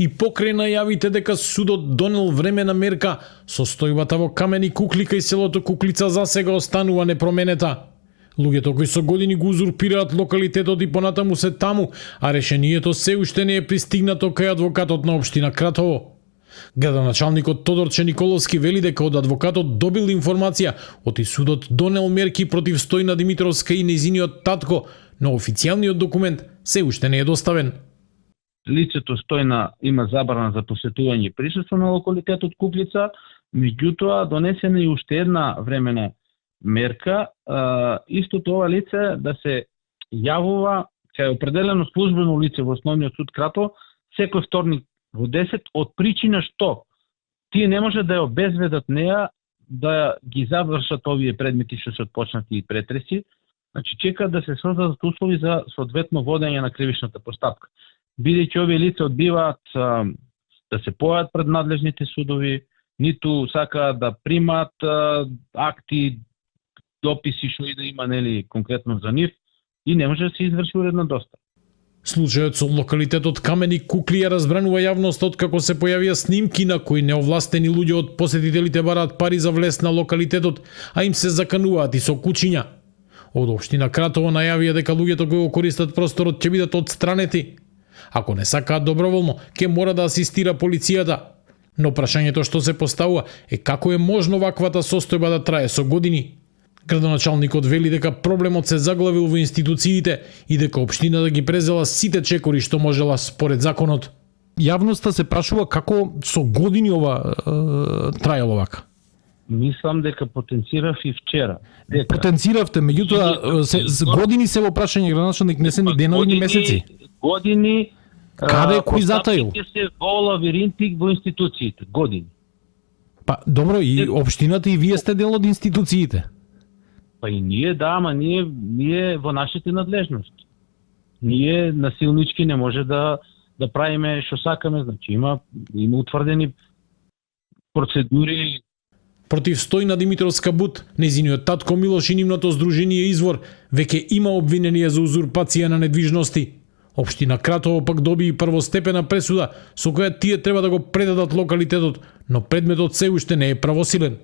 И покрај најавите дека судот донел времена мерка, состојбата во Камени Кукли кај селото Куклица засега останува непроменета. Луѓето кои со години го узурпираат локалитетот и понатаму се таму, а решението се уште не е пристигнато кај адвокатот на општина Кратово. Градоначалникот Тодорче Николовски вели дека од адвокатот добил информација оти судот донел мерки против Стојна Димитровска и нејзиниот татко, но официјалниот документ се уште не е доставен. Лицето Стојна има забрана за посетување и присуство на локалитетот Куклица, меѓутоа донесена и уште една времена мерка, истото ова лице да се јавува кај определено службено лице во Основниот суд Кратово секој вторник во 10 од причина што тие не може да ја обезведат неа да ги завршат овие предмети што се отпочнати и претреси, значи чека да се создадат услови за соодветно водење на кривичната постапка. Бидејќи овие лица одбиваат да се појават пред надлежните судови, ниту сакаат да примаат акти, дописи што и да има нели конкретно за нив и не може да се изврши уредна достава. Случајот со локалитетот Камени Кукли ја разбранува јавноста како се појавија снимки на кои неовластени луѓе од посетителите бараат пари за влез на локалитетот, а им се закануваат и со кучиња. Од општина Кратово најавија дека луѓето кои го користат просторот ќе бидат отстранети. Ако не сакаат доброволно, ќе мора да асистира полицијата. Но прашањето што се поставува е како е можно ваквата состојба да трае со години. Градоначалникот вели дека проблемот се заглавил во институциите и дека општината ги презела сите чекори што можела според законот. Јавноста се прашува како со години ова траело вака. Мислам дека потенцирав и вчера. Потенциравте, меѓутоа години се во прашање градоначалник, не се ни денови ни месеци. Години каде кој затаил? Се во лавиринти во институциите, години. Па добро, и општината и вие сте дел од институциите. Па и ние да, ама ние во нашите надлежности. Ние насилнички не може да правиме што сакаме, значи има утврдени процедури. Против Стојна Димитровска Бут, нејзиниот татко Милош и нивното здружение Извор веќе има обвинение за узурпација на недвижности. Општина Кратово пак доби и првостепена пресуда со која тие треба да го предадат локалитетот, но предметот се уште не е правосилен.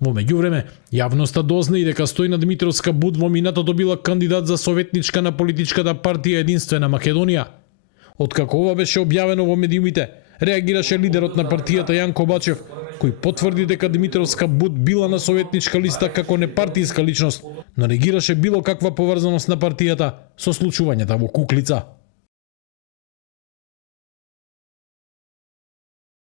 Во меѓувреме, јавноста дозна и дека Стојна Димитровска Бут во минатото била кандидат за советничка на политичката партија Единствена Македонија. Откако ова беше објавено во медиумите, реагираше лидерот на партијата Јанко Бачев, кој потврди дека Димитровска Бут била на советничка листа како непартијска личност, но негираше било каква поврзаност на партијата со случувањата во Куклица.